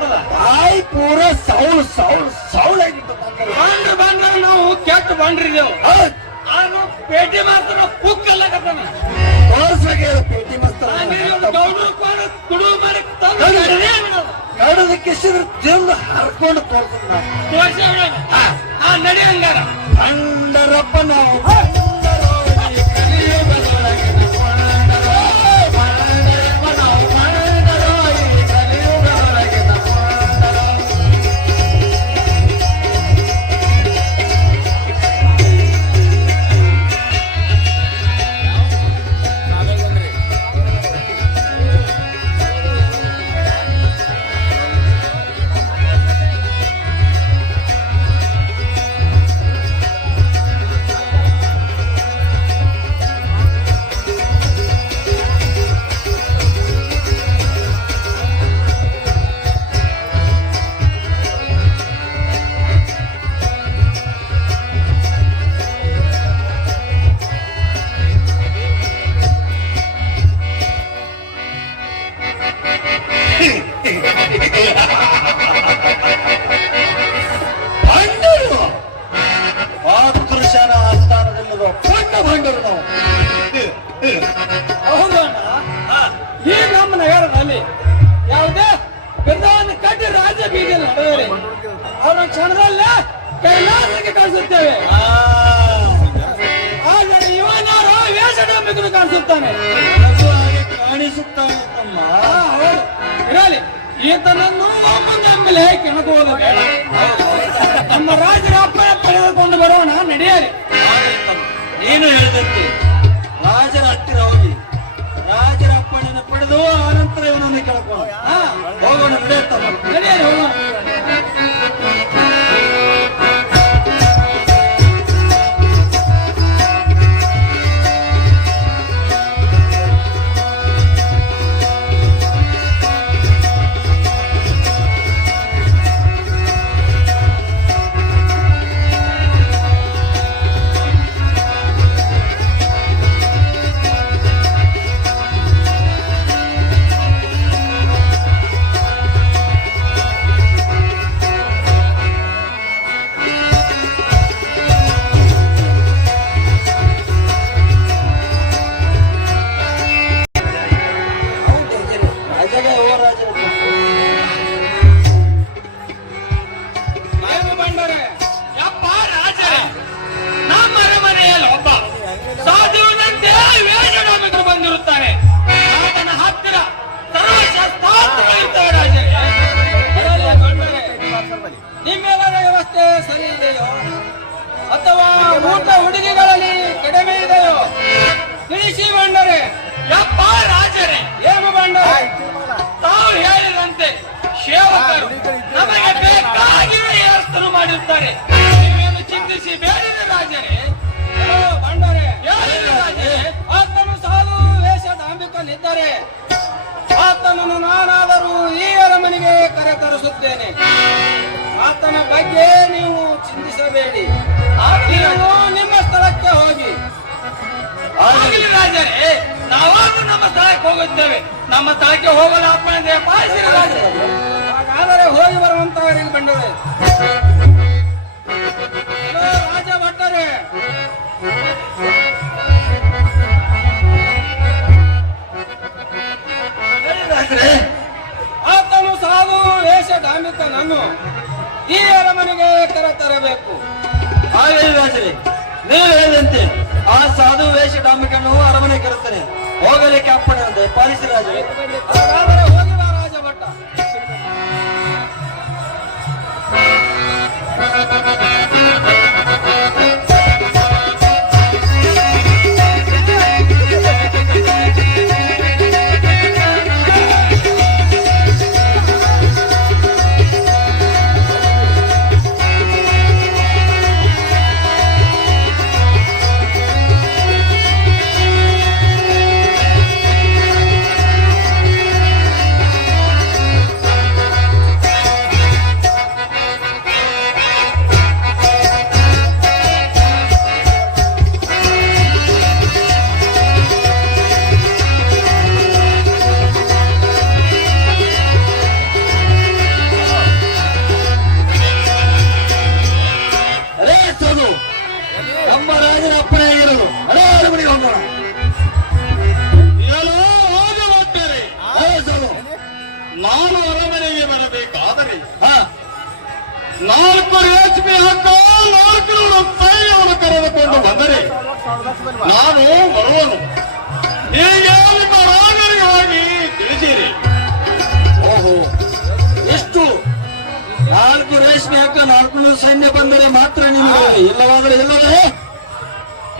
ಸುಳ್ಳು ಪೂರ ಪೂರ ಸೌಳು ಸೌಳು ಬಂದ್ರ ಬಂಡ್ರ ಬಂಡ್ರ ನಾವು ಕೆಟ್ಟ ಬಂಡ್ರಿದೇವು ಹೌದ್. ಪೇಟಿ ಪೇಟೆ ಮಾತ್ರ ಕುಕ್ಕಲ್ಲಕತ್ತಾನ ತೋರ್ಸಾಗೆ ಪೇಟಿ ಮಸ್ತ ಗೌಡ್ರು ಕೋಣ ಕುಡು ಮರಿ ಕಡಿದೇ ಎಷ್ಟಿದ್ರು ತಿಂದು ಹರ್ಕೊಂಡು ನಾವು. ಆ ನಡಿ ಹಂಗಾರ. ಬಂಡರಪ್ಪ ನಾವು. ಬಂಡರು ಮಾತೃಶನ ಆಸ್ಥಾನದಲ್ಲಿರುವ ಪುಣ್ಯ ಬಂಡರು ನಾವು. ಹೌದಣ್ಣ ಈ ನಮ್ಮ ನಗರದಲ್ಲಿ ಯಾವುದೇ ಪ್ರಧಾನ ಕಟ್ಟಿ ರಾಜ್ಯ ನಡೆದರೆ ಅವರ ಕ್ಷಣದಲ್ಲೇ ಕೈಲಾಸಕ್ಕೆ ಕಳಿಸುತ್ತೇವೆ. ಆ, ಆದರೆ ಇವನಾರೋ ವೇಷಡಂಬಿಕನು ಕಾಣಿಸುತ್ತಾನೆ. ಕಾಣಿಸುತ್ತಾನೆ ತಮ್ಮ. ಇರಲಿ. ಈತನನ್ನು ಮುಂದೆ ಕೆಣಕುವುದು ಬೇಡ. ನಮ್ಮ ರಾಜರ ಅಪ್ಪಣೆ ಪಡೆದುಕೊಂಡು ಬರೋಣ ನಡೆಯಲಿ. ನೀನು ಹೇಳಿದಂತೆ ರಾಜರ ಹತ್ತಿರ ಹೋಗಿ ರಾಜರ ಅಪ್ಪಣೆಯನ್ನು ಪಡೆದು ಆನಂತರ ಇವನನ್ನು ಕೇಳ್ಕೊಂಡು ಹಾ. ಹೋಗೋಣ ನಡೆಯುತ್ತಮ್ಮ. ನಡೆಯಲಿ ಯಪ್ಪ ರಾಜರೇ. ತಾವು ಹೇಳಿದಂತೆ ಸೇವಕರು ನಮಗೆ ಬೇಕಾಗಿರುವ ವ್ಯವಸ್ಥೆಯನ್ನು ಮಾಡಿರ್ತಾರೆ ನೀವೇನು ಚಿಂತಿಸಿ ಬೇಡಿದ ರಾಜರೇ. ಬಂಡರೆ. ರಾಜರೇ? ಆತನು ಸಾಲು ವೇಷದ ಡಾಂಬಿಕಲ್ಲಿದ್ದರೆ ಆತನನ್ನು ನಾನಾದರೂ ಈ ಅರಮನೆಗೆ ಕರೆ ತರಿಸುತ್ತೇನೆ ಆತನ ಬಗ್ಗೆ ನೀವು ಚಿಂತಿಸಬೇಡಿ. ನೀವು ನಿಮ್ಮ ಸ್ಥಳಕ್ಕೆ ಹೋಗಿ. ಆಗಲಿ ರಾಜರೇ, ನಾವಾದ್ರೂ ನಮ್ಮ ಸ್ಥಳಕ್ಕೆ ಹೋಗುತ್ತೇವೆ. ನಮ್ಮ ಸ್ಥಳಕ್ಕೆ ಹೋಗಲು ಅಪ್ಪಣೆ ಪಾಲಿಸಿದ ರಾಜರೇ. ಹಾಗಾದರೆ ಹೋಗಿ ಬರುವಂತವರಿಗೆ ಬಂಡವೆ ರಾಜ ಭಟ್ಟರೇ. ಆತನು ಸಾಧು ವೇಷ ಡಾಂಬಿಕನನ್ನು ಈ ಅರಮನೆಗೆ ಕರೆ ತರಬೇಕು ಆಗಲಿ ರಾಜರೇ, ನೀವು ಹೇಳಿದಂತೆ ಆ ಸಾಧು ವೇಷ ಡಾಂಬಿಕನ್ನು ಅರಮನೆ ಕರೆಸ್ತಾನೆ. ಹೋಗಲಿಕ್ಕೆ ಅಪ್ಪಣೆ ಅಂತೆ ಪಾಲಿಸಿ ರಾಜ. ನಾನು ಅರಮನೆಗೆ ಬರಬೇಕಾದರೆ ನಾಲ್ಕು ರೇಷ್ಮೆ ಹಕ್ಕ ನಾಲ್ಕು ರೂಪಾಯಿಯನ್ನು ಕರೆದುಕೊಂಡು ಬಂದರೆ ನಾನು ಬರುವನು ಹೀಗೆ ರಾಜರಿಗಾಗಿ ತಿಳಿಸಿರಿ. ಓಹೋ ಎಷ್ಟು? ನಾಲ್ಕು ರೇಷ್ಮೆ ಹಕ್ಕ ನಾಲ್ಕು ಸೈನ್ಯ ಬಂದರೆ ಮಾತ್ರ ನಿಮಗೆ ಇಲ್ಲವಾದರೆ ಇಲ್ಲವೇ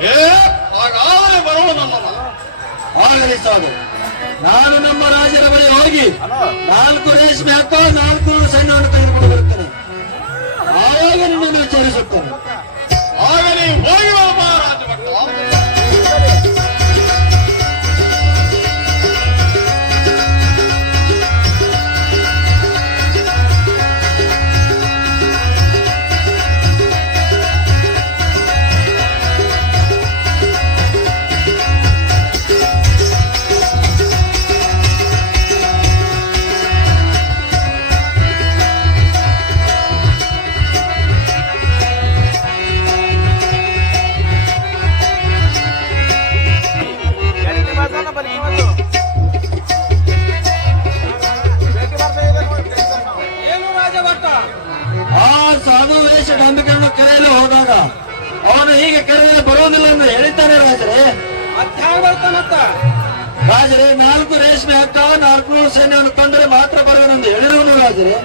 ಏ ಹಾಗಾದರೆ ಬರೋಣ ಆಗಲಿ ಸಾಧು. ನಾನು ನಮ್ಮ ರಾಜರ ಬಳಿ ಹೋಗಿ ನಾಲ್ಕು ರೇಷ್ಮೆ ಹಕ್ಕ ನಾಲ್ಕು ಸಣ್ಣವನ್ನು ತೆಗೆದುಕೊಂಡು ಬರುತ್ತೇನೆ ಆವಾಗ ನಿನ್ನನ್ನು ವಿಚಾರಿಸುತ್ತೇನೆ ಆಗ ನೀವು ಹೋಗಿ ಸೈನ್ಯವನ್ನು ತಂದರೆ ಮಾತ್ರ ಬರುವನೆಂದು ಹೇಳಿರುವನು ರಾಜರೇ.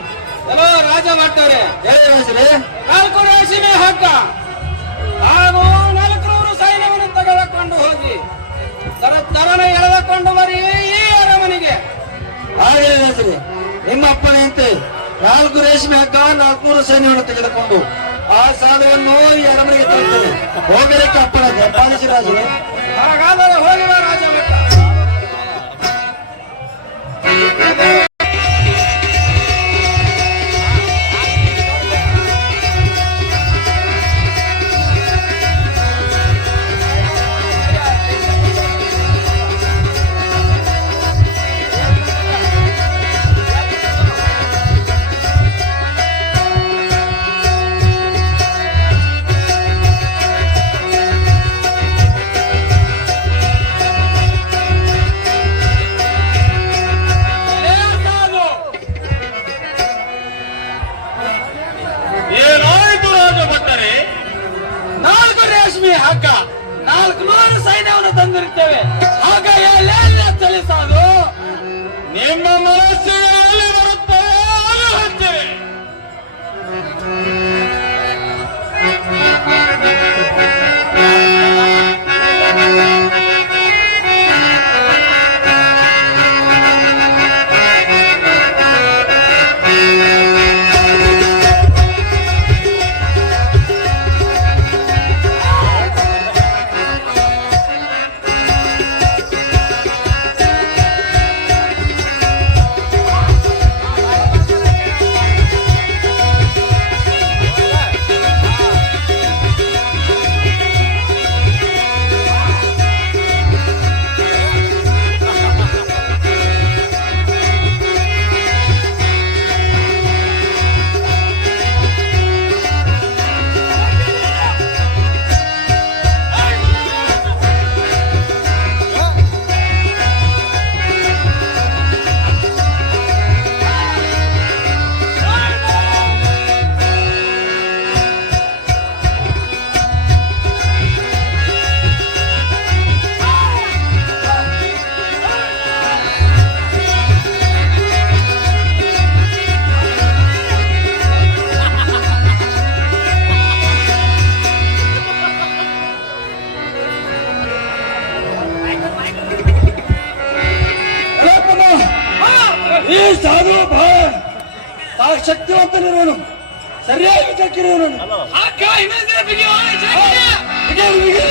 ಎಲ್ಲೋ ಮಾಡ್ತಾರೆ. ಹೇಳಿ ರಾಜರೇ. ನಾಲ್ಕು ರಾಶಿಮೆ ಹಗ್ಗ. ಹಾಗೂ ನಾಲ್ಕು ಸೈನ್ಯವನ್ನು ತೆಗೆದುಕೊಂಡು ಹೋಗಿ. ತರ ತರನ ಎಳೆದುಕೊಂಡು ಬರಿ ಈ ಅರಮನೆಗೆ. ಹಾಗೆ ರಾಜರೇ. ನಿಮ್ಮ ಅಪ್ಪನೆಯಂತೆ ನಾಲ್ಕು ರೇಷ್ಮೆ ಹಕ್ಕ ನಾಲ್ಕುನೂರು ಸೈನ್ಯವನ್ನು ತೆಗೆದುಕೊಂಡು ಆ ಸಾಲವನ್ನು ಈ ಅರಮನೆಗೆ ತರುತ್ತೇನೆ. ಹೋಗಲಿಕ್ಕೆ ಅಪ್ಪನ ಪಾಲಿಸಿ ರಾಜರೇ. ಈ ಸಾಧು ಬಹಳ ಬಹಳ ಶಕ್ತಿವಂತನಿರುವನು ಸರಿಯಾಗಿ ಕಕ್ಕಿರುವನು ಬಿಗಿ